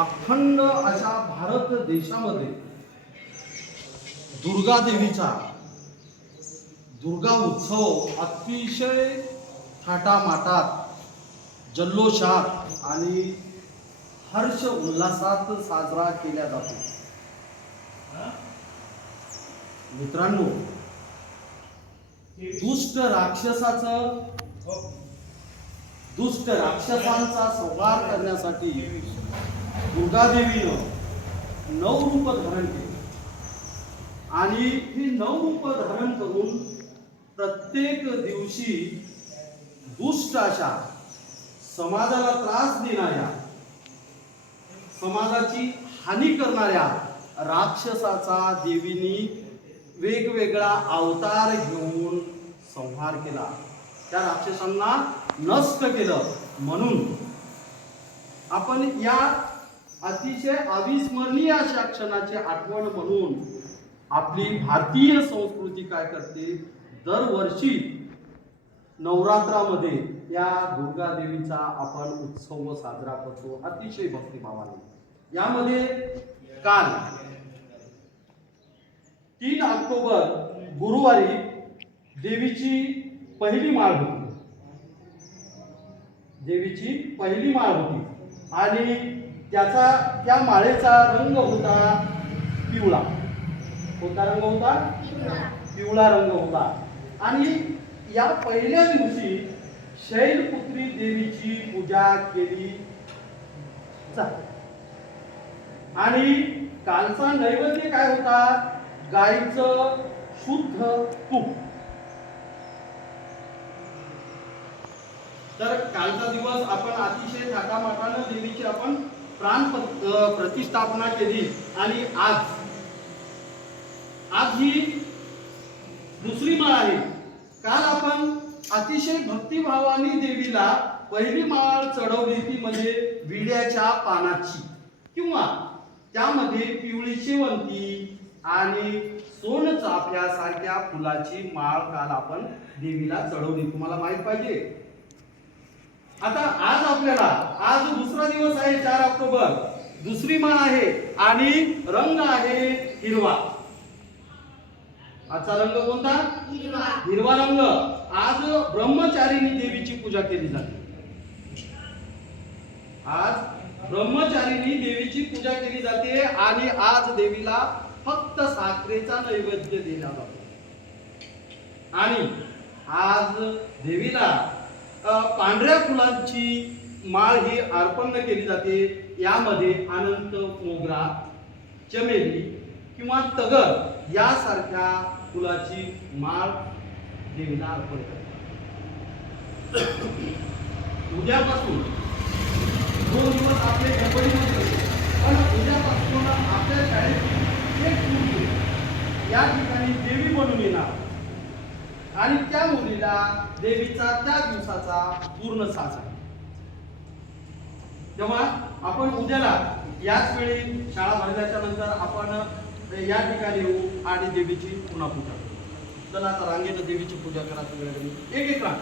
अखंड अशा भारत देशामध्ये दुर्गा देवीचा दुर्गा उत्सव अतिशय थाटामाटात जल्लोषात आणि हर्ष उल्हासात साजरा केला जातो. मित्रांनो, दुष्ट राक्षसांचा संहार करण्यासाठी दुर्गा देवीनं 9 रूप धारण केले आणि ही 9 रूप धारण करून प्रत्येक दिवशी दुष्ट अशा समाजाला त्रास देणाऱ्या, समाजाची हानी करणाऱ्या राक्षसाचा देवीनी वेगवेगळा अवतार घेऊन संहार केला, त्या राक्षसांना नष्ट केलं. म्हणून आपण या अतिशय अविस्मरणीय अशा क्षणाची आठवण म्हणून आपली भारतीय संस्कृती काय करते, दरवर्षी नवरात्रामध्ये या दुर्गा देवीचा आपण उत्सव साजरा करतो अतिशय भक्तिभावाने. यामध्ये काल 3 ऑक्टोबर गुरुवारी देवीची पहिली माळ होती. आणि त्या माळेचा रंग होता पिवळा. कोणता रंग होता? पिवळा रंग होता. आणि या पहिल्या दिवशी शैलपुत्री देवीची पूजा केली जाते. आणि कालचा नैवेद्य काय होता? गाईचं शुद्ध तूप. तर कालचा दिवस आपण अतिशय थाटामाटानं देवीची आपण प्राण प्रतिष्ठापना केली. आणि आज ही दुसरी माळ आहे. काल आपण अतिशय भक्तिभावाने देवीला पहिली माळ चढवली ती म्हणजे विड्याच्या पानाची, किंवा त्यामध्ये पिवळी शेवंती आणि सोनचाफ्यासारख्या फुलाची माळ काल आपण देवीला चढवली. तुम्हाला माहित पाहिजे. आता आज दुसरा दिवस आहे, 4 ऑक्टोबर. दुसरी माळ आहे आणि रंग आहे हिरवा. आजचा रंग कोणता? हिरवा रंग. आज ब्रह्मचारिणी देवीची पूजा केली जाते. आणि आज देवीला फक्त साखरेचा नैवेद्य दिला जातो. आणि आज देवीला पांढऱ्या फुलांची माळ ही अर्पण केली जाते. यामध्ये अनंत, मोगरा, चमेली किंवा तगर यासारख्या फुलाची माळ देवीला अर्पण करतात. उद्यापासून 2 दिवस आपले गणपतीमध्ये, पण उद्यापासून आपल्या शाळेत एक मुलगी या ठिकाणी देवी बनून येणार आणि त्या मुलीला देवीचा त्या दिवसाचा पूर्ण साज आहे. तेव्हा आपण उद्याला याच वेळी शाळा भरल्याच्या नंतर आपण या ठिकाणी येऊ आणि देवीची पुन्हा पूजा करू. चला आता रांगेनं देवीची पूजा करा. एक रांग.